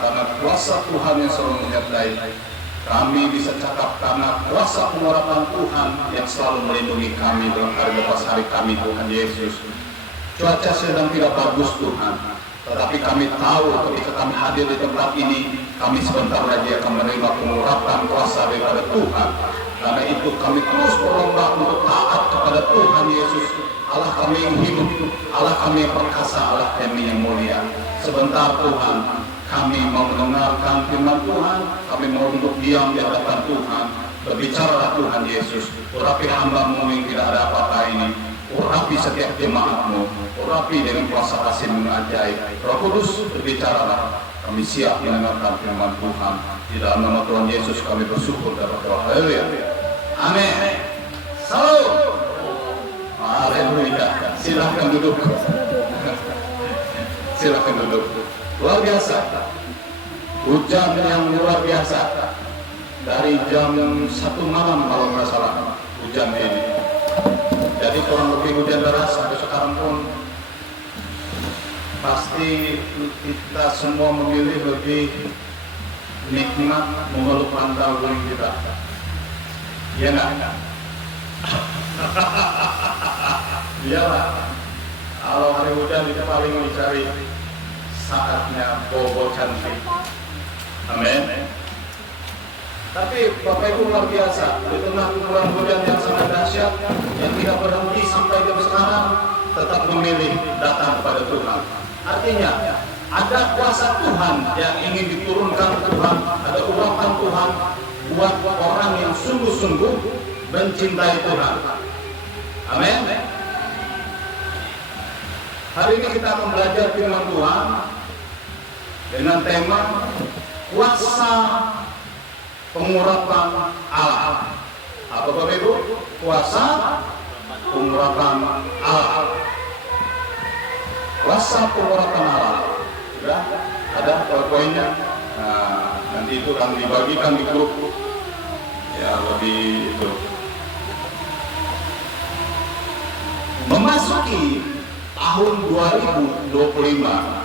karena kuasa Tuhan yang selalu menyertai. Kami bisa cakap karena kuasa pengurapan Tuhan yang selalu melindungi kami dalam hari lepas hari kami, Tuhan Yesus. Cuaca sedang tidak bagus, Tuhan, tetapi kami tahu ketika kami hadir di tempat ini, kami sebentar lagi akan menerima pengurapan kuasa daripada Tuhan. Karena itu kami terus berlomba untuk taat kepada Tuhan Yesus, Allah kami yang hidup, Allah kami yang perkasa, Allah kami yang mulia. Sebentar Tuhan, kami mau mendengarkan firman Tuhan, kami mau untuk diam di hadapan Tuhan. Berbicaralah Tuhan Yesus, urapi hamba-Mu yang tidak ada apa-apa ini, urapi setiap jemaat-Mu, urapi dengan kuasa kasih-Mu ajaib. Roh Kudus, berbicaralah, kami siap mendengarkan firman Tuhan. Di dalam nama Tuhan Yesus kami bersyukur dan berdoa. Haleluya. Amin. Salam. Haleluya. Silakan duduk. Silakan duduk. Luar biasa. Hujan yang luar biasa. Dari jam 1 malam kalau nggak salah hujan ini. Jadi kurang lebih hujan deras sampai sekarang pun pasti kita semua memilih lebih nikmat memeluk bantal guling kita. Iya nggak? Iyalah. Kalau hari hujan kita paling mencari saatnya bobo cantik. Amin. Tapi Bapak Ibu luar biasa, di tengah kurang hujan yang sangat dahsyat yang tidak berhenti sampai jam sekarang, tetap memilih datang kepada Tuhan. Artinya ada kuasa Tuhan yang ingin diturunkan Tuhan, ada urapan Tuhan buat orang yang sungguh-sungguh mencintai Tuhan. Amin. Hari ini kita akan belajar firman Tuhan dengan tema kuasa pengurapan Allah. Apa Bapak Ibu? Kuasa pengurapan Allah. Kuasa pengurapan Allah. Sudah ada poin-poinnya. Nah, nanti itu akan dibagikan di grup. Ya, lebih itu. Memasuki tahun 2025,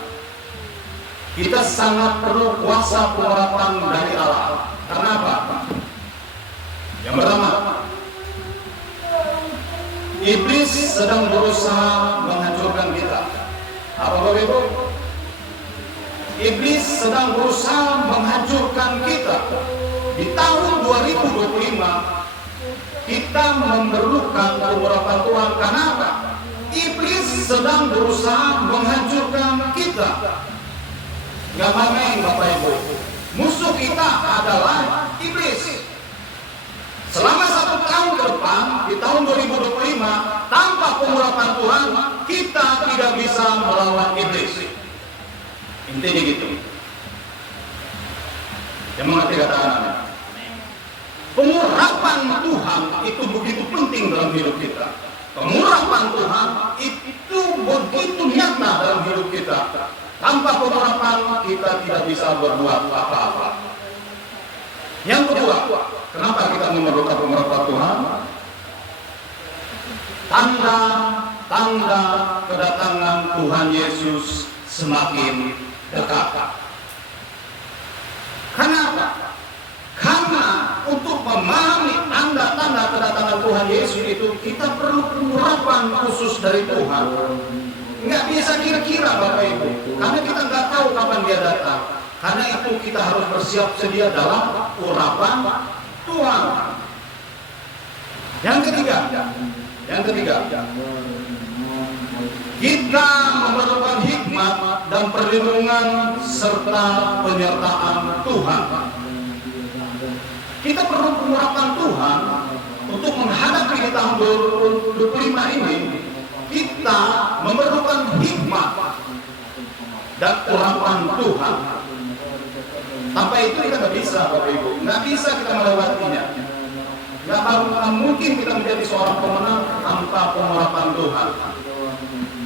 kita sangat perlu kuasa pengurapan dari Allah. Kenapa? Yang pertama, iblis sedang berusaha menghancurkan kita. Apa Bapak Ibu? Iblis sedang berusaha menghancurkan kita. Di tahun 2025 kita memerlukan pengurapan Tuhan. Kenapa? Iblis sedang berusaha menghancurkan kita. Gak main Bapak Ibu. Musuh kita adalah iblis. Selama 1 tahun ke depan, di tahun 2025, tanpa pengurapan Tuhan, kita tidak bisa melawan iblis. Intinya gitu. Yang mengerti katakan amin. Pengurapan Tuhan itu begitu penting dalam hidup kita. Pengurapan Tuhan itu begitu nyata dalam hidup kita. Tanpa pengurapan kita tidak bisa berbuat apa-apa. Yang kedua, kenapa kita memerlukan pengurapan Tuhan? Tanda kedatangan Tuhan Yesus semakin dekat. Kenapa? Karena untuk memahami tanda-tanda kedatangan Tuhan Yesus itu kita perlu pengurapan khusus dari Tuhan. Nggak bisa kira-kira Bapak Ibu, karena kita nggak tahu kapan dia datang. Karena itu kita harus bersiap sedia dalam urapan Tuhan. Yang ketiga, kita memerlukan hikmat dan perlindungan serta penyertaan Tuhan. Kita perlu pengurapan Tuhan untuk menghadapi di tahun 2025 ini. Kita memerlukan hikmat dan urapan Tuhan. Tanpa itu kita nggak bisa, Bapak Ibu, nggak bisa kita melewatinya. Nggak mungkin kita menjadi seorang pemenang tanpa pengurapan Tuhan.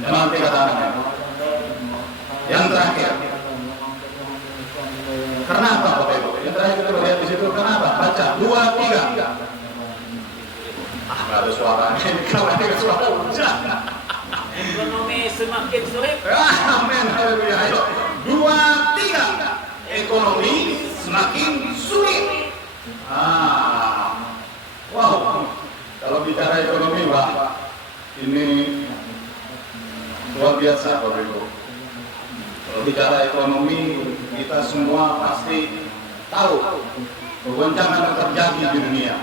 Dan nanti katakan yang terakhir. Kenapa, Bapak Ibu? Yang terakhir kita lihat di situ. Kenapa? Baca 2, 3. Nggak ada suaranya. Kalau ada suara hujan. Ekonomi semakin sulit. Amin. Haleluya. 2, 3. ekonomi semakin sulit. Wow, kalau bicara ekonomi, Pak, ini luar biasa, Bapak Ibu. Kalau bicara ekonomi, kita semua pasti tahu goncangan yang terjadi di dunia.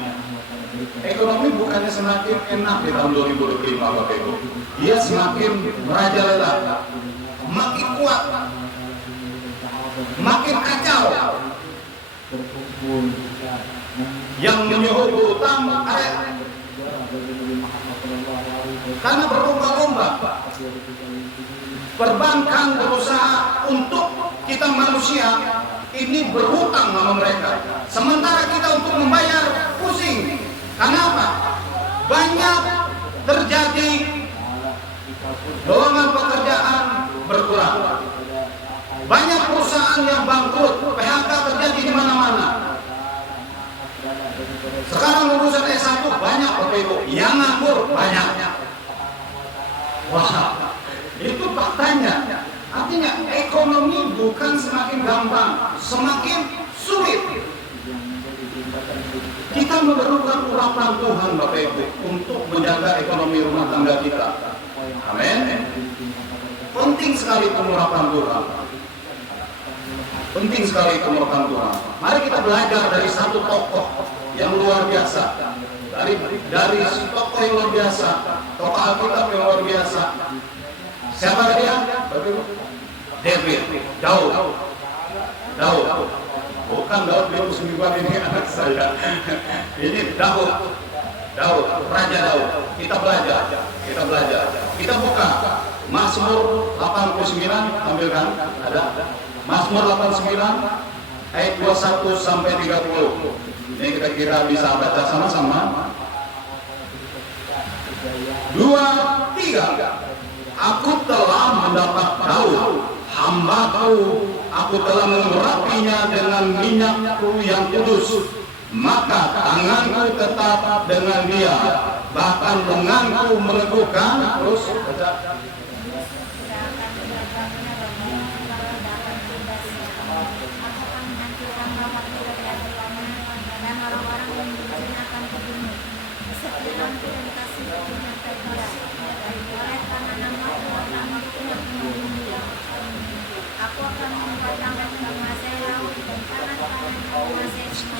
Ekonomi bukannya semakin enak di tahun 2025, Bapak Ibu. Dia semakin merajalela, makin kuat, makin kacau. Yang menyuruh utama karena berlomba-lomba. Perbankan berusaha untuk kita manusia ini berhutang sama mereka. Sementara kita untuk membayar pusing. Kenapa? Banyak terjadi lowongan pekerjaan berkurang. Banyak perusahaan yang bangkrut, PHK terjadi di mana-mana. Sekarang lulusan S1 banyak, Bapak Ibu, yang nganggur banyak. Wah, itu faktanya. Artinya ekonomi bukan semakin gampang, semakin sulit. Kita memerlukan urapan Tuhan, Bapak Ibu, untuk menjaga ekonomi rumah tangga kita. Amin. Penting sekali pengurapan Tuhan. Penting sekali pengurapan Tuhan. Mari kita belajar dari satu tokoh yang luar biasa. Dari tokoh yang luar biasa, tokoh Alkitab yang luar biasa. Siapa dia? David, Daud. Bukan Daud bin Sulaiman, ini anak saya. Ini Daud, Raja Daud. Kita belajar. Kita buka Mazmur 89, tampilkan, ada. Mazmur 89 ayat 21 sampai 30. Ini kita kira bisa baca sama-sama. 2, 3. Aku telah mendapat Daud, hamba-Ku. Aku telah mengurapinya dengan minyakku yang kudus. Maka tanganku tetap dengan dia, bahkan lenganku meneguhkan. Terus baca.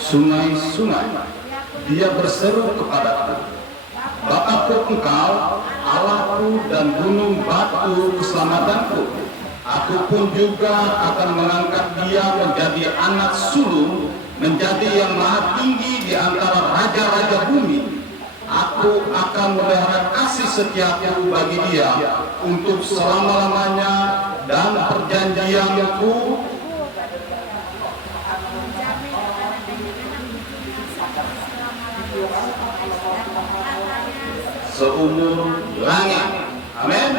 Sungai-sungai dia berseru kepadaku, Bapakku Engkau, Allahku dan gunung batu keselamatanku. Aku pun juga akan mengangkat dia menjadi anak sulung, menjadi yang maha tinggi di antara raja-raja bumi. Aku akan memelihara kasih setiaku bagi dia untuk selama-lamanya, dan perjanjianku seumur langit. Amin.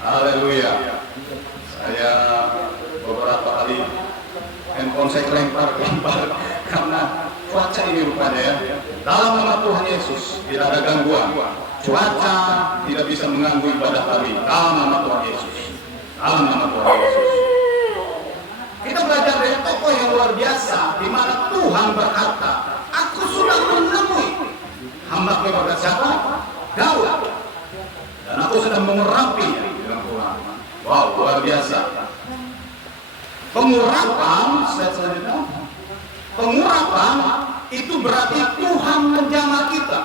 Haleluya. Saya beberapa kali handphone saya lempar karena cuaca ini rupanya ya. Dalam nama Tuhan Yesus tidak ada gangguan. Cuaca tidak bisa mengganggu ibadah kami. Dalam nama Tuhan Yesus. Dalam nama Tuhan Yesus. Kita belajar dari tokoh yang luar biasa, di mana Tuhan berkata, Aku sudah menemui hamba-Ku kepada siapa? Daud. Dan aku sudah mengurapinya. Wow, luar biasa. Pengurapan, selanjutnya. Pengurapan itu berarti Tuhan menjamah kita.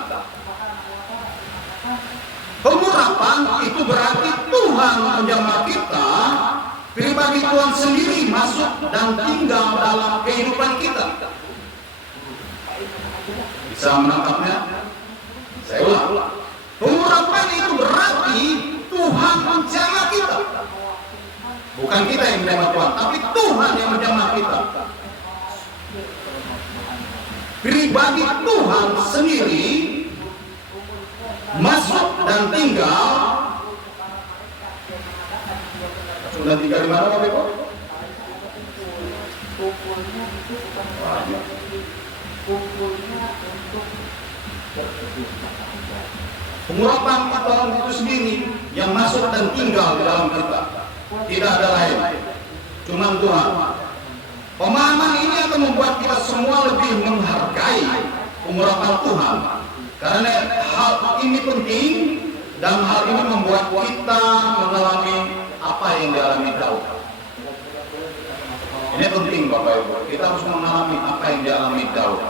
Pengurapan itu berarti Tuhan menjamah kita. Pribadi Tuhan sendiri masuk dan tinggal dalam kehidupan kita. Bisa menangkapnya? Saya ulang. Pengurapan itu berarti Tuhan menjamah kita. Bukan kita yang menjamah Tuhan, tapi Tuhan yang menjamah kita. Pribadi Tuhan sendiri masuk dan tinggal. Sudah tinggal di mana, Bapak Ibu? Pengurapan Tuhan itu sendiri yang masuk dan tinggal di dalam kita. Tidak ada lain, cuma Tuhan. pengurapan Tuhan. Karena hal ini penting dan hal ini membuat kita mengalami apa yang dialami Daud. Ini penting Bapak Ibu, kita harus mengalami apa yang dialami Daud.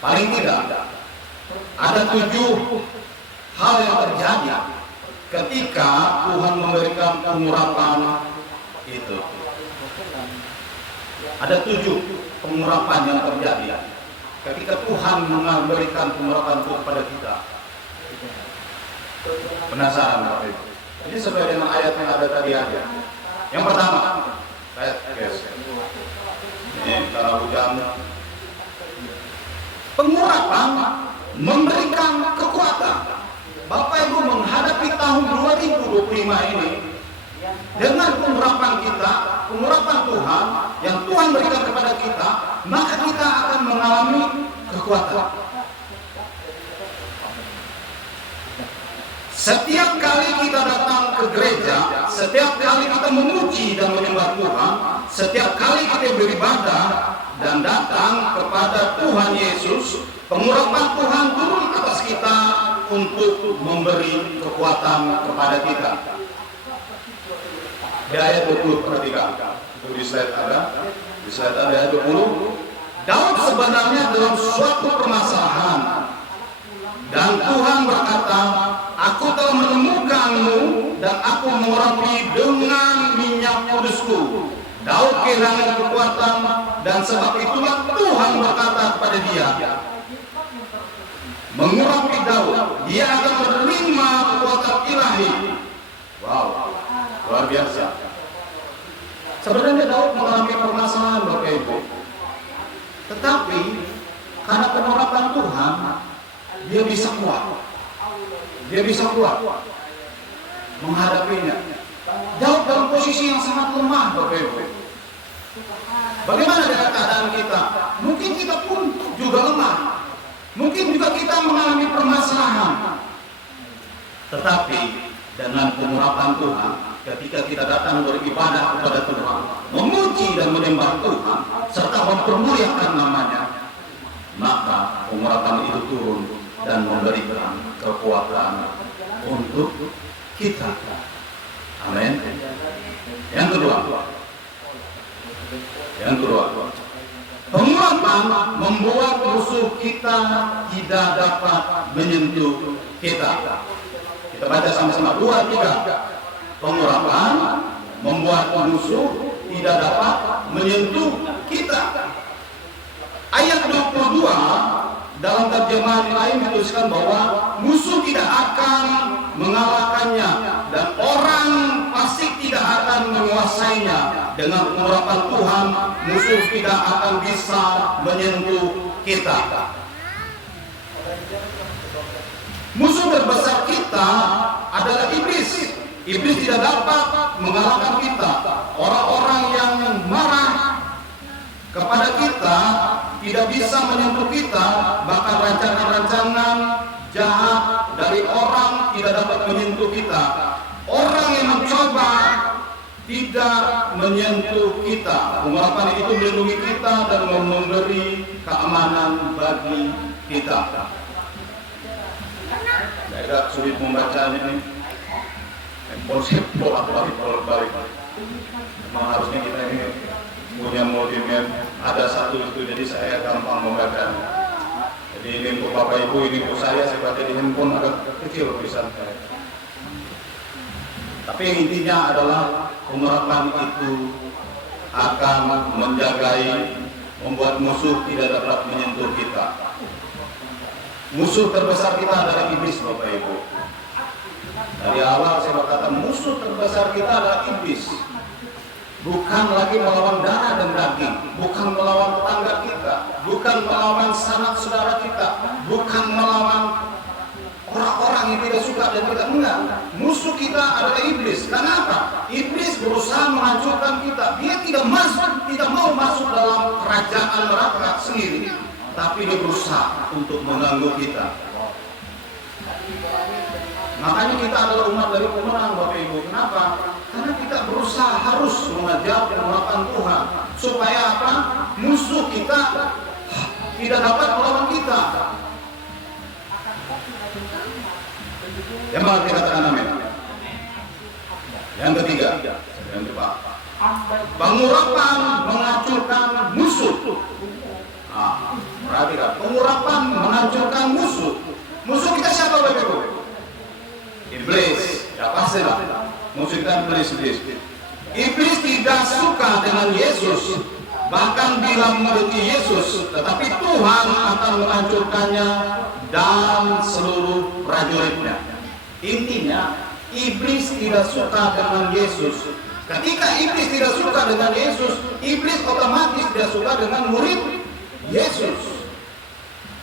Paling tidak ada 7 hal yang terjadi ketika Tuhan memberikan pengurapan itu. Ada 7 pengurapan yang terjadi ketika Tuhan memberikan pengurapan itu kepada kita. Penasaran Bapak Ibu? Ini sesuai dengan ayat yang ada tadi aja. Yang pertama, ayat ini karena hujan. Pengurapan memberikan kekuatan. Bapak Ibu menghadapi tahun 2025 ini dengan pengurapan kita, pengurapan Tuhan yang Tuhan berikan kepada kita, maka kita akan mengalami kekuatan. Setiap kali kita datang ke gereja, setiap kali kita memuji dan menyembah Tuhan, setiap kali kita beribadah dan datang kepada Tuhan Yesus, pengurapan Tuhan turun atas kita untuk memberi kekuatan kepada kita. Di ayat 20 perhatikan, itu di slide ada, ayat 20. Daud sebenarnya dalam suatu permasalahan, dan Tuhan berkata, aku telah menemukanmu dan aku mengurapi dengan minyak kudusku. Daud kehilangan kekuatan dan sebab itulah Tuhan berkata kepada dia, mengurapi Daud, dia akan menerima kekuatan ilahi. Wow, luar biasa. Sebenarnya Daud mengalami permasalahan Bapak Ibu, tetapi karena pengurapan Tuhan, dia bisa kuat. Dia bisa kuat menghadapinya. Daud dalam posisi yang sangat lemah Bapak Ibu. Bagaimana dengan keadaan kita? Mungkin kita pun juga lemah. Mungkin juga kita mengalami permasalahan. Tetapi dengan pengurapan Tuhan, ketika kita datang beribadah kepada Tuhan, memuji dan menyembah Tuhan, serta mempermuliakan namanya, maka pengurapan itu turun dan memberikan kekuatan untuk kita. Amin. Yang kedua, pengurapan membuat musuh kita tidak dapat menyentuh kita. Kita baca sama-sama 2, 3. Pengurapan membuat musuh tidak dapat menyentuh kita. Ayat 22 dalam terjemahan lain dituliskan bahwa musuh tidak akan mengalahkannya dan orang fasik tidak akan menguasainya. Dengan pengurapan Tuhan, musuh tidak akan bisa menyentuh kita. Musuh terbesar kita adalah iblis. Iblis tidak dapat mengalahkan kita. Orang-orang yang marah kepada kita tidak bisa menyentuh kita, bahkan rancangan-rancangan jahat dari orang tidak dapat menyentuh kita. Orang yang mencoba tidak menyentuh kita. Pengurapan itu melindungi kita dan memberi keamanan bagi kita. Agak sulit membacanya ini. Konsep bolak-balik. Memang harusnya kita ini punya multimedia, ada satu itu, jadi saya gampang membaca. Jadi ini untuk Bapak Ibu, ini untuk saya baca di handphone agak kecil tulisan saya. Tapi yang intinya adalah pengurapan itu akan menjagai, membuat musuh tidak dapat menyentuh kita. Musuh terbesar kita adalah iblis Bapak Ibu. Dari awal saya berkata musuh terbesar kita adalah iblis. Bukan lagi melawan darah dan daging, bukan melawan tetangga kita, bukan melawan sanak saudara kita, bukan melawan orang-orang yang tidak suka dan tidak enggak. Musuh kita adalah iblis. Kenapa? Iblis berusaha menghancurkan kita. Dia tidak mau masuk dalam kerajaan neraka sendiri, tapi dia berusaha untuk mengganggu kita. Makanya kita adalah umat dari pemenang Bapak Ibu. Kenapa? Karena kita berusaha harus mengejar pengurapan Tuhan supaya apa? Musuh kita tidak dapat melawan kita. kita. Yang mau kita katakan amin. Yang ketiga, yang kedua, pengurapan menghancurkan musuh. Perhatikan, pengurapan menghancurkan musuh. Musuh kita siapa Bapak Ibu? Iblis. Ya pastilah. Musuh kita iblis. Iblis tidak suka dengan Yesus, bahkan bila memiliki Yesus, tetapi Tuhan akan menghancurkannya dan seluruh prajuritnya. Intinya, iblis tidak suka dengan Yesus. Ketika iblis tidak suka dengan Yesus, iblis otomatis tidak suka dengan murid Yesus.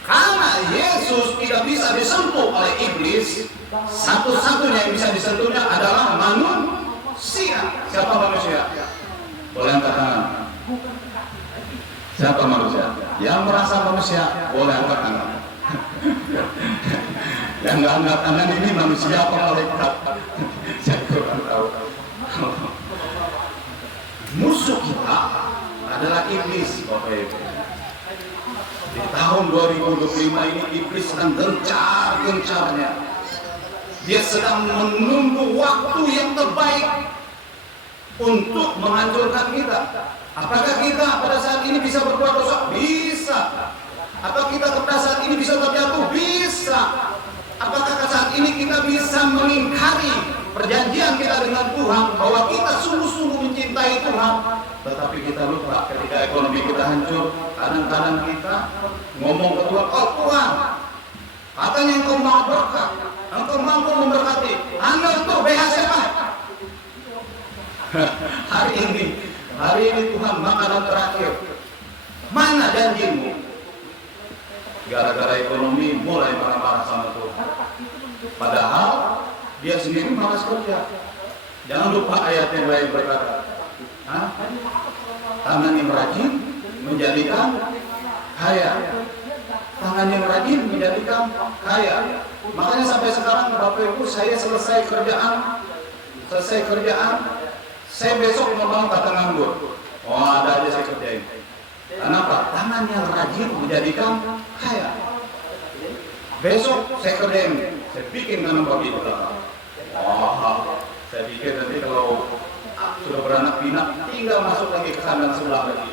Karena Yesus tidak bisa disentuh oleh iblis, satu-satunya yang bisa disentuhnya adalah manusia. Siapa manusia? Boleh angkat tangan. Siapa manusia? Yang merasa manusia boleh angkat tangan. Yang nggak angkat tangan ini manusia apa malaikat? Saya kurang tahu. Musuh kita adalah iblis, Bapak Ibu. Di tahun 2025 ini iblis sedang gencar-gencarnya. Dia sedang menunggu waktu yang terbaik untuk menghancurkan kita. Apakah kita pada saat ini bisa berbuat dosa? Bisa. Apakah kita pada saat ini bisa terjatuh? Bisa. Apakah saat ini kita bisa mengingkari perjanjian kita dengan Tuhan bahwa kita sungguh-sungguh mencintai Tuhan, tetapi kita lupa ketika ekonomi kita hancur, kadang-kadang kita ngomong ke Tuhan, oh Tuhan, katanya Engkau mau berkat, Engkau mampu memberkati, Anda untuk BHCP. Hari ini Tuhan makanan terakhir, mana janjimu? Gara-gara ekonomi mulai marah-marah sama Tuhan. Padahal dia sendiri malas kerja. Jangan lupa ayat yang lain berkata, tangan yang rajin menjadikan kaya. Tangan yang rajin menjadikan kaya. Makanya sampai sekarang Bapak Ibu, saya selesai kerjaan, saya besok mau kata nganggur. Oh ada aja saya kerjain. Kenapa? Tangan yang rajin menjadikan kaya. Besok saya kerjain, saya bikin tanam bagi itu. Saya pikir nanti kalau sudah beranak pinak, tinggal masuk lagi ke kandang sebelah lagi.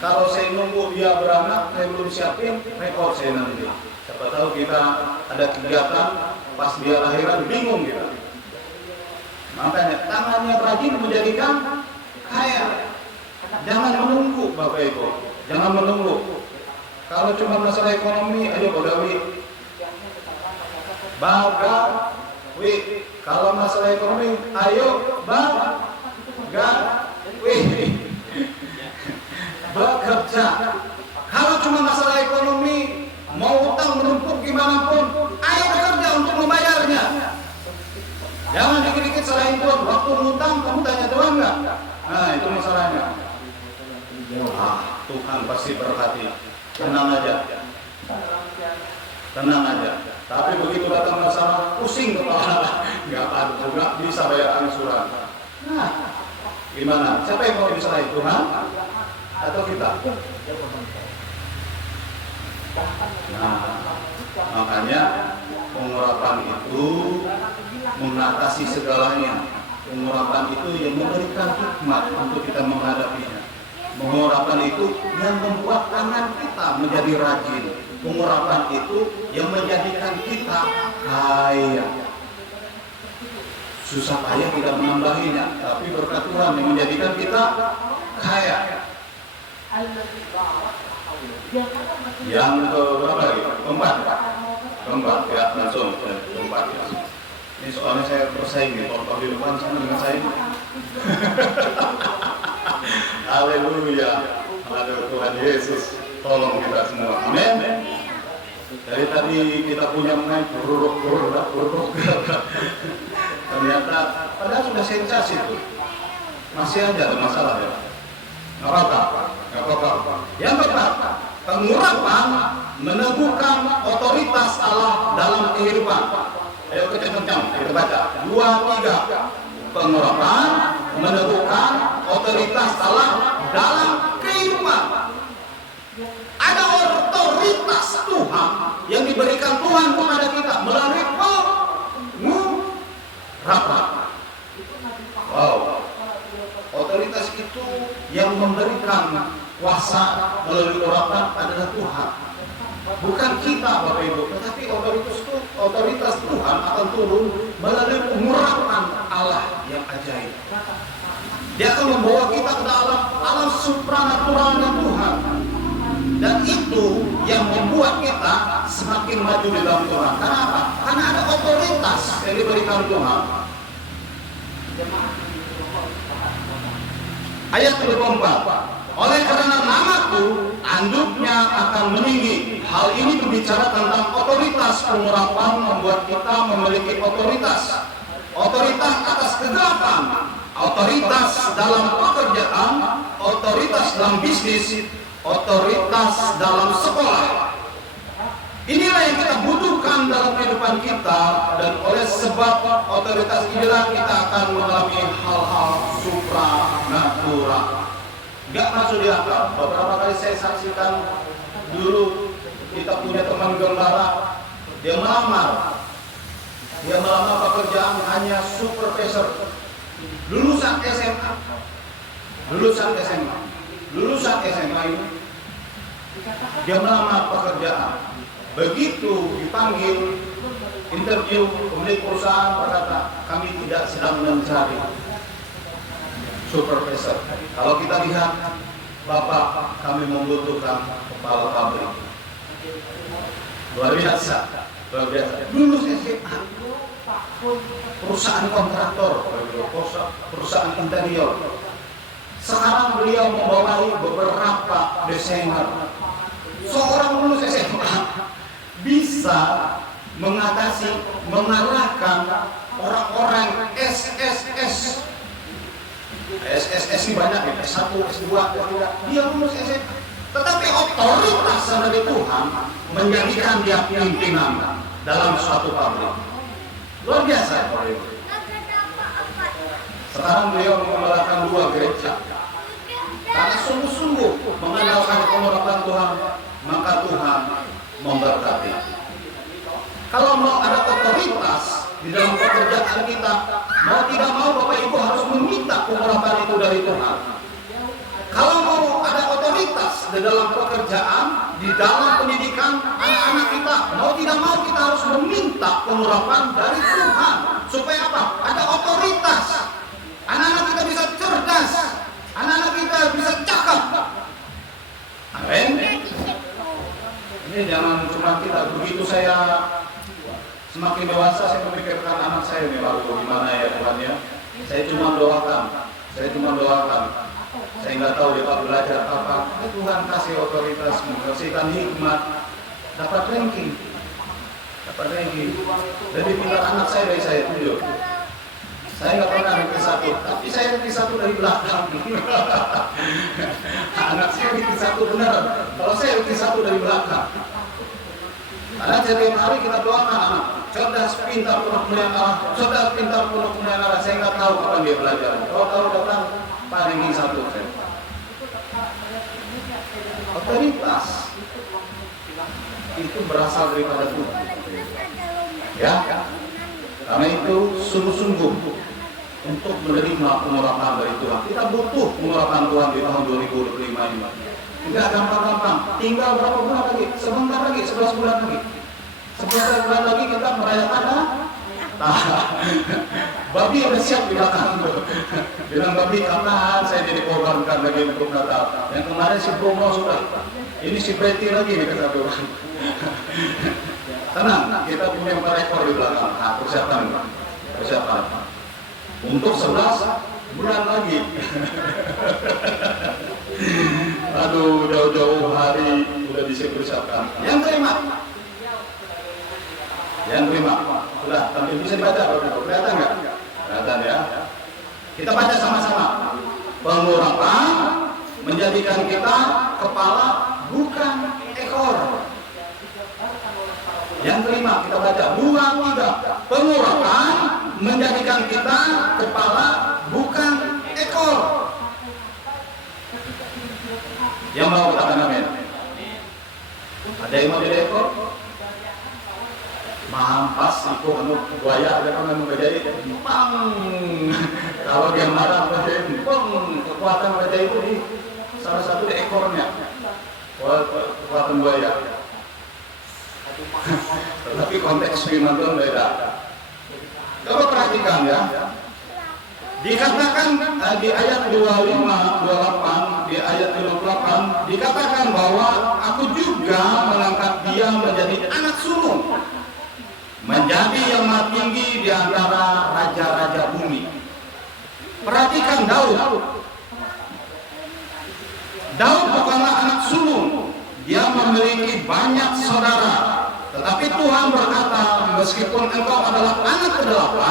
Kalau saya nunggu dia beranak, saya belum siapin, repot saya nanti. Siapa tahu kita ada kegiatan, pas dia lahiran bingung kita. Makanya tangannya rajin menjadikan kaya. Jangan menunggu Bapak Ibu, jangan menunggu. Kalau cuma masalah ekonomi, ayo Bagawi. Kalau masalah ekonomi, ayo Bagawi. Bekerja. Kalau cuma masalah ekonomi, mau utang menumpuk gimana pun, ayo bekerja untuk membayarnya. Jangan dikit-dikit salahin Tuhan. Waktu ngutang, kamu tanya Tuhan nggak? Nah itu masalahnya. Tuhan pasti berhati. Tenang aja. Tapi begitu datang masalah, pusing kepala. Nggak bisa bayar angsuran. Nah, gimana? Siapa yang mau disalahin, Tuhan atau kita? Nah, makanya pengurapan itu mengatasi segalanya. Pengurapan itu yang memberikan hikmat untuk kita menghadapinya. Pengurapan itu yang membuat tangan kita menjadi rajin. Pengurapan itu yang menjadikan kita kaya. Susah payah tidak menambahinya, tapi berkat Tuhan yang menjadikan kita kaya. Yang berapa lagi? Keempat ya, langsung keempat ya. Ini soalnya saya bersaing nih, kalau di depan sama dengan saya. Haleluya. Aduh Tuhan Yesus, tolong kita semua. Amin. Dari tadi kita punya main buruk. Ternyata padahal sudah sensasi itu. Masih aja ada masalah ya. Nggak apa-apa. Yang pertama, pengurapan meneguhkan otoritas Allah dalam kehidupan. Ayo kencang-kencang kita baca. 2, 3. Pengurapan meneguhkan otoritas Allah dalam kehidupan. Ada otoritas yang memberikan kuasa melalui urapan adalah Tuhan. Bukan kita Bapak Ibu, tetapi otoritas Tuhan akan turun melalui pengurapan Allah yang ajaib. Dia akan membawa kita ke dalam alam supranaturalnya Tuhan. Dan itu yang membuat kita semakin maju di dalam Tuhan. Kenapa? Karena ada otoritas yang diberikan Tuhan. Ayat 24. Oleh karena namaku, anduknya akan meninggi. Hal ini berbicara tentang otoritas. Pengurapan membuat kita memiliki otoritas. Otoritas atas kegelapan, otoritas dalam pekerjaan, otoritas dalam bisnis, otoritas dalam sekolah. Inilah yang kita butuhkan dalam kehidupan kita, dan oleh sebab otoritas inilah kita akan mengalami hal-hal supranatural. Gak masuk di akal. Beberapa kali saya saksikan, dulu kita punya teman gembala, dia melamar pekerjaan hanya supervisor, lulusan SMA ini dia melamar pekerjaan. Begitu dipanggil interview, pemilik perusahaan berkata, kami tidak sedang mencari supervisor. Kalau kita lihat, Bapak, kami membutuhkan kepala pabrik. Luar biasa. Lulus SMA, perusahaan kontraktor, perusahaan interior. Sekarang beliau membawahi beberapa desainer. Seorang lulus SMA bisa mengarahkan orang-orang SSS ini banyak ya, S1, S2, dia lulus SMA. Tetapi otoritas dari Tuhan menjadikan dia pimpinan dalam suatu pabrik. Luar biasa. Sekarang beliau mengembalakan 2 gereja. Karena sungguh-sungguh mengandalkan pengurapan Tuhan, maka Tuhan memberkati. Kalau mau ada otoritas di dalam pekerjaan kita, mau tidak mau Bapak Ibu harus meminta pengurapan itu dari Tuhan. Kalau mau ada otoritas di dalam pekerjaan, di dalam pendidikan anak-anak kita, mau tidak mau kita harus meminta pengurapan dari Tuhan. Supaya apa? Ada otoritas. Anak-anak kita bisa cerdas, anak-anak kita bisa cakap. Amin. Ini jangan cuma kita. Begitu saya semakin dewasa, saya memikirkan anak saya nih, lalu gimana ya Tuhan ya. Saya cuma doakan. Saya nggak tahu dia belajar apa. Tuhan kasih otoritas, kasihkan hikmat, dapat ranking. Lebih pintar anak saya dari saya 7. Saya nggak pernah ranking 1, tapi saya ranking 1 dari belakang. Anak saya ranking 1 benar. Kalau saya ranking 1 dari belakang. Karena setiap hari kita doakan anak cerdas, pintar, penuh kemuliaan Allah. Saya nggak tahu kapan dia belajar. Kalau tahu datang ranking 1 saya. Otoritas itu berasal daripada Tuhan. Ya, karena itu sungguh-sungguh untuk menerima pengurapan dari Tuhan. Kita butuh pengurapan Tuhan di tahun 2025 ini. Tidak gampang-gampang. Tinggal berapa bulan lagi? Sebentar lagi, 11 bulan lagi. 11 bulan lagi kita merayakan babi udah siap di belakang. Bilang babi, kapan saya jadi korbankan lagi untuk Natal? Yang kemarin si Bromo sudah. Ini si Betty lagi nih kata Tuhan. Tenang, kita punya 4 ekor di belakang. Persiapan. Untuk 11 bulan lagi. Aduh, jauh-jauh hari udah disiapkan. Yang terima. Sudah, tampil bisa dibaca. Kelihatan nggak? Kelihatan ya. Kita baca sama-sama. Pengurapan menjadikan kita kepala, bukan ekor. Yang kelima kita baca 2, 3. Pengurapan menjadikan kita kepala, bukan ekor. Yang mau katakan amin? Ada yang mau jadi ekor? Mahampas iku anu buaya ada kan anu gajah pang. Kalau dia marah gajah kekuatan gajah itu di salah satu di ekornya. Kekuatan buaya. Tapi konteks firman Tuhan beda. Coba perhatikan ya. Dikatakan di ayat 25, 28, di ayat 58 dikatakan bahwa aku juga mengangkat dia menjadi anak sulung, menjadi yang maha tinggi di antara raja-raja bumi. Perhatikan Daud. Daud bukanlah anak sulung, dia memiliki banyak saudara. Tetapi Tuhan berkata, meskipun engkau adalah anak ke-8,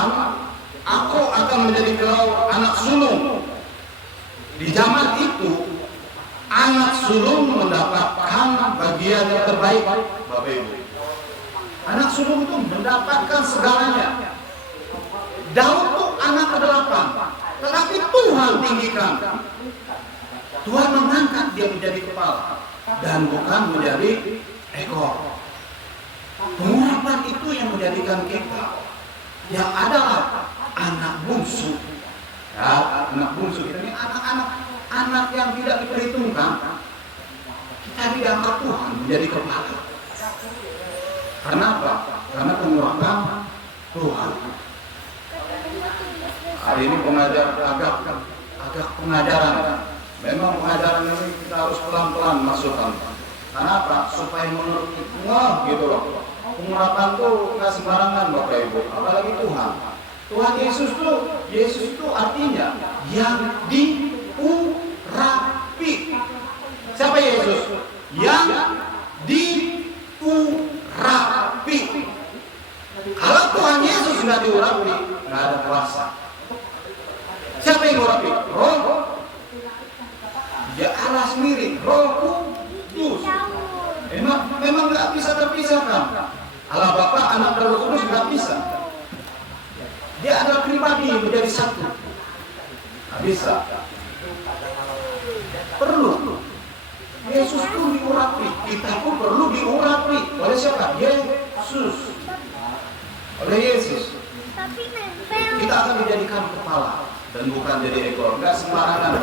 aku akan menjadi kau anak sulung. Di zaman itu, anak sulung mendapatkan bagian yang terbaik, Bapak Ibu. Anak sulung itu mendapatkan segalanya. Daud itu anak ke-8, tetapi Tuhan tinggikan. Tuhan mengangkat dia menjadi kepala dan bukan menjadi ekor. Pengurapan itu yang menjadikan kita yang adalah anak bungsu. Ya, anak bungsu kita ini anak yang tidak diperhitungkan. Kita diangkat Tuhan menjadi kepala. Karena apa? Karena pengurapan Tuhan. Hari ini agak pengajaran. Memang pengajaran ini kita harus pelan-pelan masukkan. Kenapa? Supaya menurut kita gitu loh. Pengurapan tuh nggak sembarangan Bapak Ibu, apalagi Tuhan. Tuhan Yesus itu artinya yang diurapi. Siapa Yesus? Yang diurapi. Kalau Tuhan Yesus nggak diurapi, nggak ada kuasa. Siapa yang diurapi? Roh. Ya Allah sendiri, Roh Kudus. Memang nggak bisa terpisahkan. Allah Bapa, Anak, dan Roh Kudus nggak bisa. Dia adalah pribadi yang menjadi satu. Nggak bisa. Perlu. Yesus itu diurapi. Kita pun perlu diurapi. Oleh siapa? Yesus. Oleh Yesus. Kita akan dijadikan kepala dan bukan jadi ekor. Nggak sembarangan.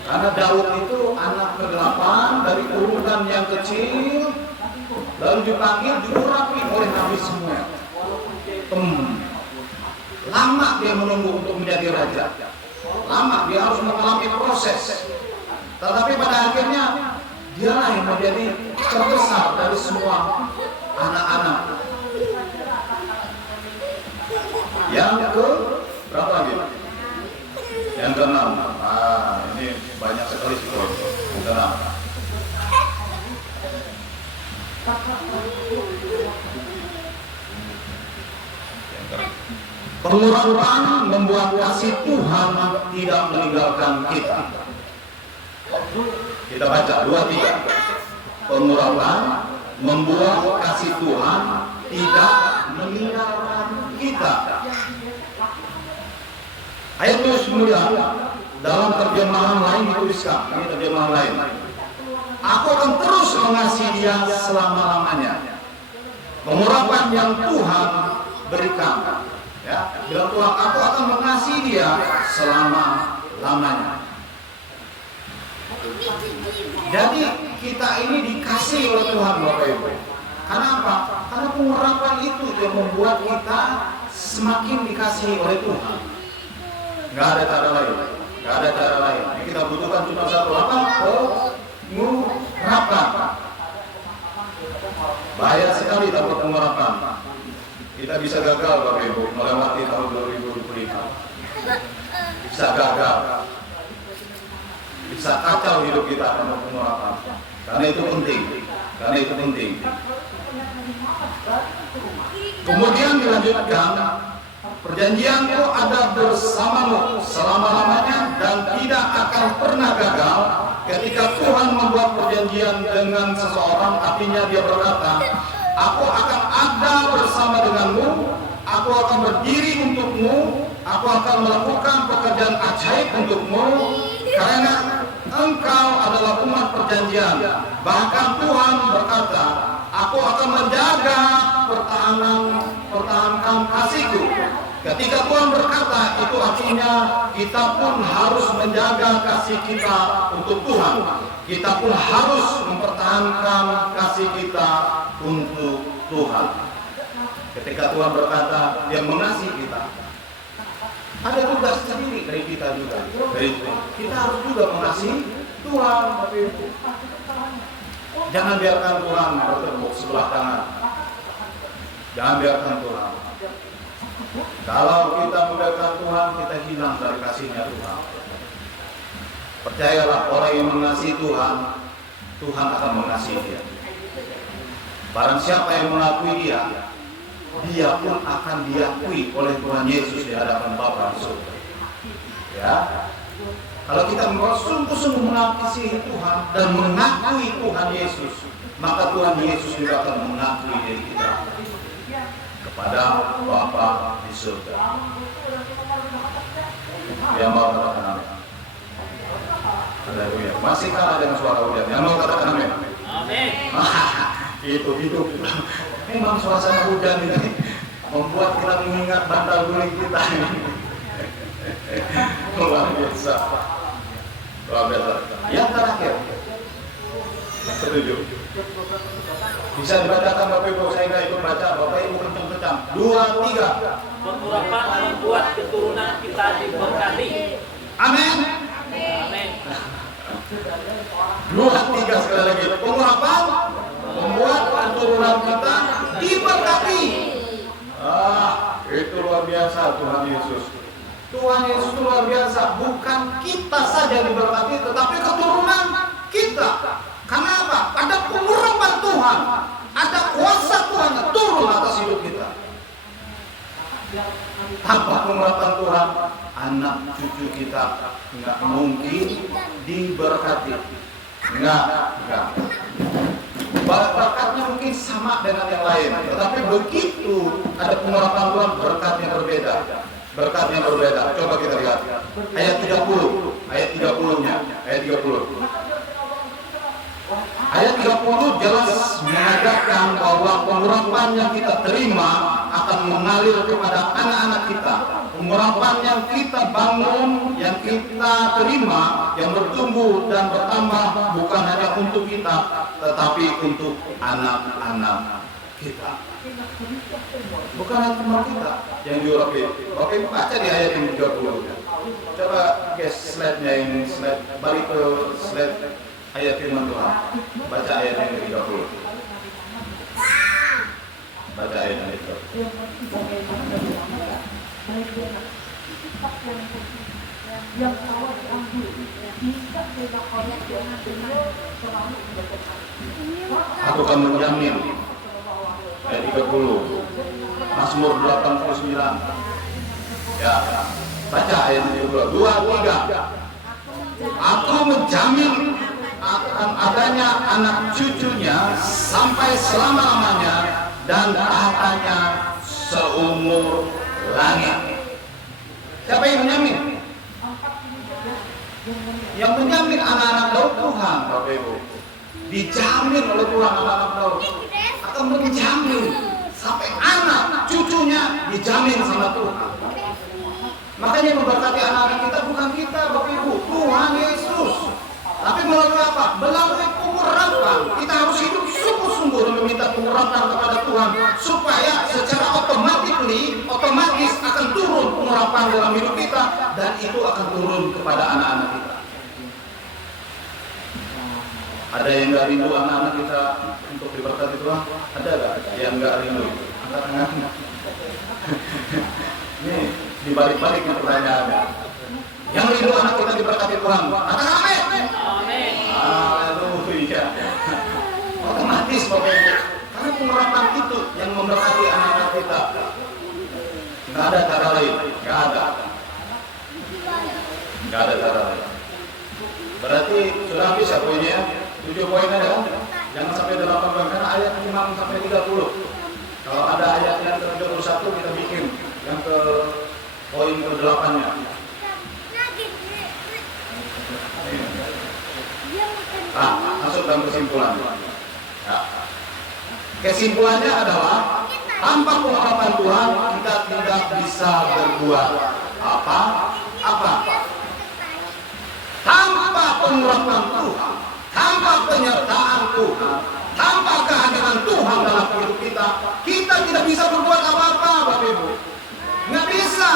Karena Daud itu anak ke-8 dari urutan yang kecil, lalu dipanggil, diurapi oleh Nabi Samuel. Lama dia menunggu untuk menjadi raja. Lama dia harus mengalami proses. Tetapi pada akhirnya dialah yang menjadi terbesar dari semua anak-anak. Yang ke berapa lagi? Yang ke-6. Ini banyak sekali sekolah. Yang ke-6. Pengurapan membuat kasih Tuhan tidak meninggalkan kita. Kita baca 2-3. Pengurapan membuat kasih Tuhan tidak meninggalkan kita. Ayat 9 dalam terjemahan lain dituliskan, ini terjemahan lain. Aku akan terus mengasihi dia selama-lamanya. Pengurapan yang Tuhan berikan. Ya, bilang Tuhan, aku akan mengasihi dia selama-lamanya. Jadi kita ini dikasih oleh Tuhan Bapak Ibu. Karena apa? Karena pengurapan itu yang membuat kita semakin dikasihi oleh Tuhan. Gak ada cara lain. Gak ada cara lain. Yang kita butuhkan cuma satu, apa? Pengurapan. Bahaya sekali dapat pengurapan. Kita bisa gagal Bapak Ibu melewati tahun 2025. Bisa gagal. Bisa kacau hidup kita karena pengurapan. Karena itu penting. Karena itu penting. Kemudian dilanjutkan, perjanjianku ada bersamamu selama-lamanya dan tidak akan pernah gagal. Ketika Tuhan membuat perjanjian dengan seseorang, artinya dia berkata, aku akan ada bersama denganmu, aku akan berdiri untukmu, aku akan melakukan pekerjaan ajaib untukmu, karena engkau adalah umat perjanjian. Bahkan Tuhan berkata, aku akan menjaga pertahankan kasihku. Ketika Tuhan berkata, itu artinya kita pun harus menjaga kasih kita untuk Tuhan. Kita pun harus mempertahankan kasih kita untuk Tuhan. Ketika Tuhan berkata, Dia mengasihi kita, ada tugas sendiri dari kita juga. Kita harus juga mengasihi Tuhan. Jangan biarkan Tuhan bertepuk sebelah kanan. Jangan biarkan Tuhan. Kalau kita membiarkan Tuhan, kita hilang dari kasihnya Tuhan. Percayalah, orang yang mengasihi Tuhan, Tuhan akan mengasihi dia. Barang siapa yang mengakui dia, dia pun akan diakui oleh Tuhan Yesus di hadapan Bapa di surga. Ya, kalau kita sungguh-sungguh mengasihi Tuhan dan mengakui Tuhan Yesus, maka Tuhan Yesus juga akan mengakui diri kita kepada Bapa di surga. Yang mau katakan amin. Haleluya. Masih kalah dengan suara hujan. Yang mau katakan amin. Amin. Itu hidup. Memang suasana hujan ini membuat kita mengingat bantal guling kita ini. Luar biasa. Luar biasa. Yang terakhir, setuju? Bisa dibacakan Bapak Ibu, saya nggak ikut baca. Bapak Ibu kencang-kencang. 2, 3. Pengurapan membuat keturunan kita diberkati. Amin. Amin. 2, 3 sekali lagi. Pengurapan membuat keturunan kita diberkati. Itu luar biasa Tuhan Yesus. Tuhan Yesus itu luar biasa. Bukan kita saja diberkati, tetapi keturunan kita. Karena apa? Ada pengurapan Tuhan, ada kuasa Tuhan yang turun atas hidup kita. Tanpa pengurapan Tuhan, anak cucu kita nggak mungkin diberkati. Nggak. Berkatnya mungkin sama dengan yang lain, tetapi begitu ada pengurapan Tuhan, berkatnya berbeda. Berkatnya berbeda. Coba kita lihat ayat 30. Ayat 30-nya. Ayat 30. Ayat 30 jelas mengajarkan bahwa pengurapan yang kita terima akan mengalir kepada anak-anak kita. Pengurapan yang kita bangun, yang kita terima, yang bertumbuh dan bertambah bukan hanya untuk kita, tetapi untuk anak-anak kita. Bukan hanya teman kita yang diurapi. Bapak Ibu baca di ayat yang 30. Coba guys slide-nya ini, slide balik ke slide ayat firman Tuhan. Baca ayat yang 30. Baca ayat yang 30. Aku akan menjamin. Ayat 30. Mazmur 89. Ya, baca ayat 32. 2, 3. Aku menjamin akan adanya anak cucunya sampai selama-lamanya dan tahtanya seumur langit. Siapa yang menjamin? Yang menjamin anak-anak Daud Tuhan, Bapak Ibu. Dijamin oleh Tuhan anak-anak Daud. Akan menjamin sampai anak cucunya dijamin sama Tuhan. Makanya memberkati anak-anak kita bukan kita, Bapak Ibu, Tuhan Yesus. Tapi melalui apa? Melalui pengurapan. Kita harus hidup sungguh-sungguh dan meminta pengurapan kepada Tuhan supaya secara otomatis akan turun pengurapan dalam hidup kita dan itu akan turun kepada anak-anak kita. Ada yang nggak rindu anak-anak kita untuk diberkati Tuhan? Ada nggak yang nggak rindu? Angkat tangannya. Nih dibalik-baliknya pertanyaannya. Yang rindu anak kita diberkati Tuhan, katakan amin. Amin. Haleluya. Otomatis Bapak Ibu, karena pengurapan itu yang memberkati anak-anak kita. Nggak ada cara lain, nggak ada cara lain. Berarti sudah habis ya poinnya, 7 poin ada kan? Jangan sampai 8 poin, karena ayat 5 sampai 30. Kalau ada ayat yang ke 31 kita bikin yang ke poin ke 8-nya. Masuk dalam kesimpulan. Ya. Kesimpulannya adalah Tanpa pengurapan Tuhan kita tidak bisa berbuat apa? Tanpa pengurapan Tuhan, tanpa penyertaan Tuhan, tanpa kehadiran Tuhan dalam hidup kita, kita tidak bisa berbuat apa-apa, Bapak Ibu. Nggak bisa,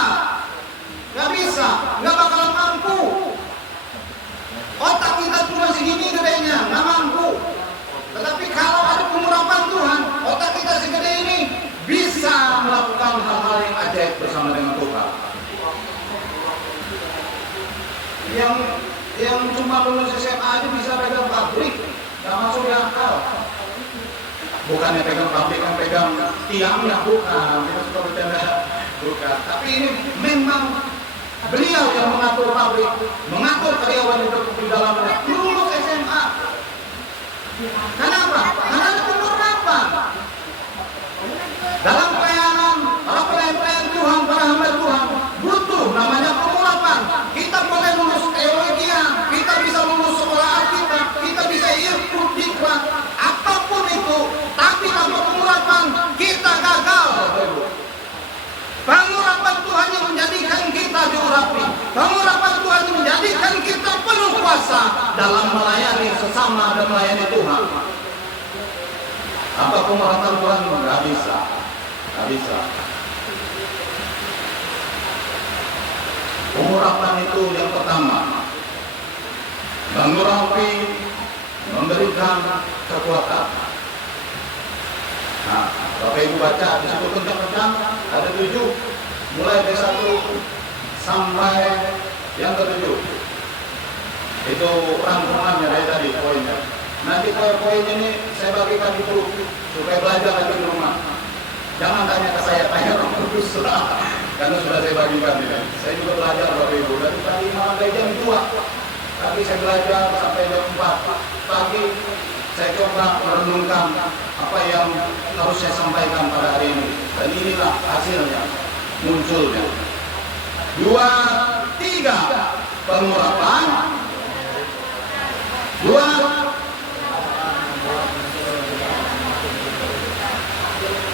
nggak bakalan mampu. Otak kita cuma segini gedenya, nggak mampu. Tetapi kalau ada pengurapan Tuhan, otak kita segede ini bisa melakukan hal-hal yang ajaib bersama dengan Tuhan. Yang cuma lulus SMA aja bisa pegang pabrik, nggak masuk di akal. Bukannya pegang pabrik, kan pegang tiangnya, bukan. Kita suka bercanda, bukan. Tapi ini memang beliau yang mengatur pabrik, mengatur karyawan di dalamnya. Lulus SMA. Kenapa? Karena ada pengurapan. Dalam pelayanan, pelayan Tuhan, para hamba Tuhan, butuh namanya pengurapan. Kita boleh lulus teologi, kita bisa lulus sekolah Alkitab, kita bisa ikut diklat, apapun itu, tapi tanpa pengurapan kita gagal. Pengurapan Tuhan yang menjadikan kita diurapi, pengurapan Tuhan yang menjadikan kita penuh kuasa dalam melayani sesama dan melayani Tuhan. Tanpa pengurapan Tuhan nggak bisa. Pengurapan itu yang pertama, mengurapi, memberikan kekuatan. Nah, Bapak Ibu baca di situ kencang-kencang ada 7, mulai dari 1 sampai yang ke-7. Itu rangkumannya dari tadi poinnya. Nanti poin-poinnya ini saya bagikan di grup supaya belajar lagi di rumah. Jangan tanya ke saya, tanya Roh Kudus lah. Karena sudah saya bagikan ini. Saya juga belajar Bapak Ibu dari tadi malam dari jam 2. Tadi saya belajar sampai jam 4 pagi. Saya coba merenungkan apa yang harus saya sampaikan pada hari ini. Dan inilah hasilnya, munculnya. 2, 3, pengurapan. 2,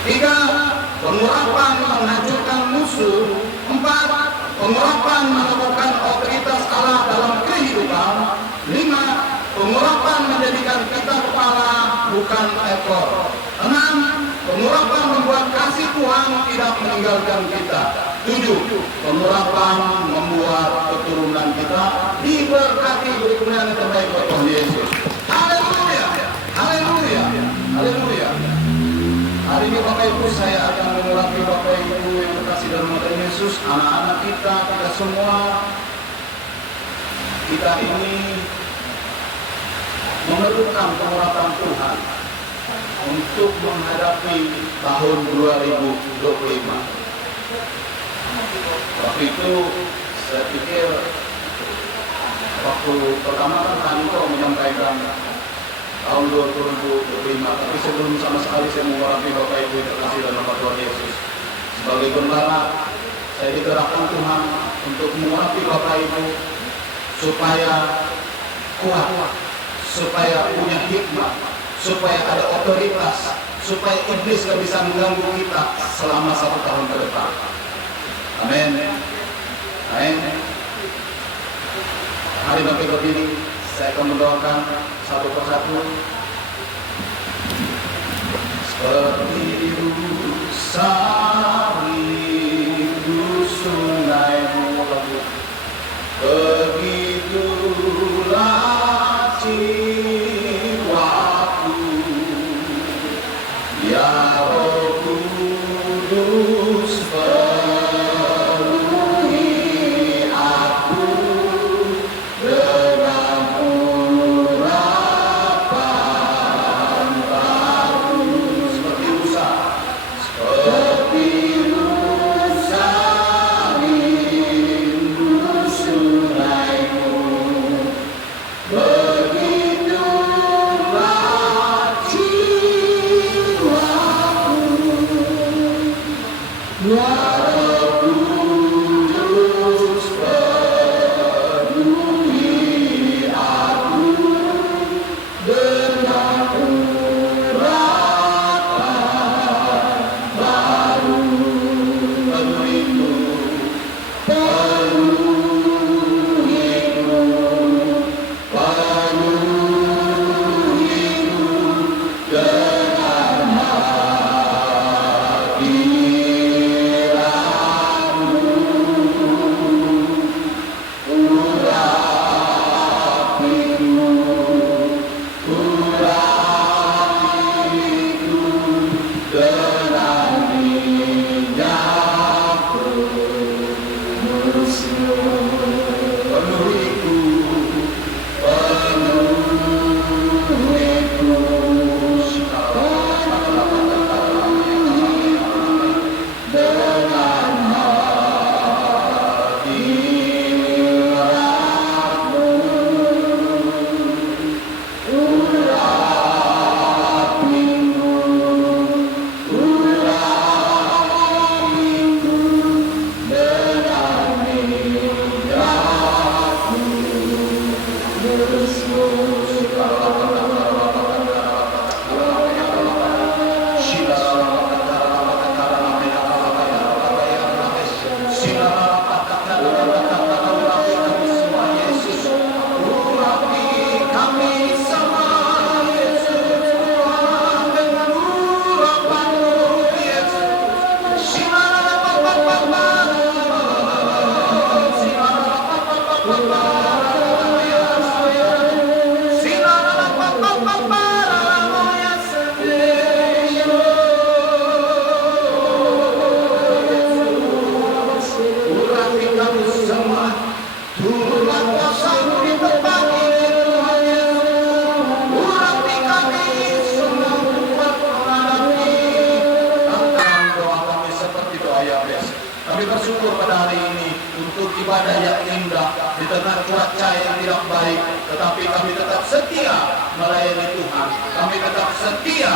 3, pengurapan menghancurkan musuh. 4, pengurapan menemukan otoritas Allah dalam kehidupan. 5, pengurapan menjadikan kita kepala bukan ekor. 6, pengurapan membuat kasih Tuhan tidak meninggalkan kita. 7, pengurapan membuat keturunan kita diberkati berkenan yang terbaik oleh Tuhan Yesus. Haleluya, haleluya, haleluya. Hari ini Bapak Ibu saya akan mengurapi Bapak Ibu yang terkasih dalam Tuhan Yesus, anak-anak kita semua. Kita ini memerlukan pengurapan Tuhan untuk menghadapi tahun 2025. Waktu itu saya pikir waktu pertama kan Anito menyampaikan tahun 2025, tapi sebelum sama sekali saya mengurapi Bapak Ibu yang terkasih dalam Tuhan Yesus. Sebagai gembala, saya digerakkan Tuhan untuk mengurapi Bapak Ibu supaya kuat, supaya punya hikmat, supaya ada otoritas, supaya iblis gak bisa mengganggu kita selama 1 tahun ke depan. Amin. Amin. Hari Bapak Ibu ini saya akan mendoakan satu persatu. Seperti sari sungai lalu, begitulah jiwaku, ya Roh Kudus penuhi aku dengan urapan baru. Seperti Musa, seperti Kami bersyukur pada hari ini untuk ibadah yang indah di tengah cuaca yang tidak baik, tetapi kami tetap setia melayani Tuhan. Kami tetap setia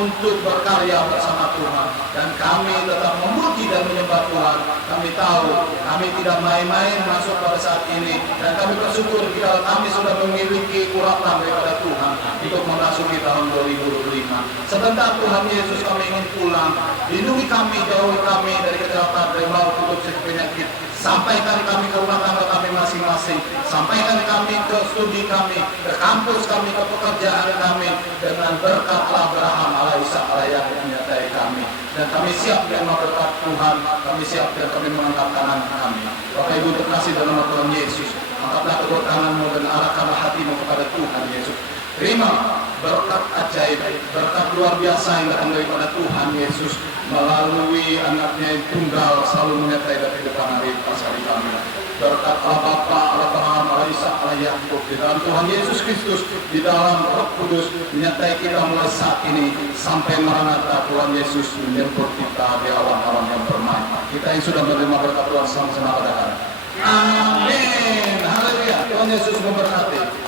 untuk berkarya bersama Tuhan, dan kami tetap memuji dan menyembah Tuhan. Kami tahu kami tidak main-main masuk pada saat ini, dan kami bersyukur jika kami sudah memiliki urapan daripada Tuhan untuk memasuki tahun 2025. Sebentar Tuhan Yesus, kami ingin pulang. Lindungi kami, jauhi kami dari kecelakaan, dari maut, untuk penyakit. Sampaikan kami ke rumah tangga kami masing-masing. Sampaikan kami ke studi kami, ke kampus kami, ke pekerjaan kami, dengan berkat Abraham, Allah, Ishak, Allah Yakub menyertai kami. Dan kami siap menerima berkat Tuhan. Kami siap dan kami mengangkat tangan kami. Bapak Ibu terkasih dalam nama Tuhan Yesus, angkatlah kedua tanganmu dan arahkanlah hatimu kepada Tuhan Yesus. Terima berkat ajaib, berkat luar biasa yang datang daripada Tuhan Yesus melalui anaknya yang tunggal, selalu menyertai dari depan hari pasari kami. Berkat Allah Bapa, Allah Abraham, Allah Ishak, Allah Yakub, di dalam Tuhan Yesus Kristus, di dalam Roh Kudus, menyertai kita mulai saat ini sampai Maranatha. Tuhan Yesus menjemput kita di awan-awan yang bermain. Kita yang sudah menerima berkat Tuhan sama-sama katakan amin. Haleluya. Tuhan Yesus memberkati.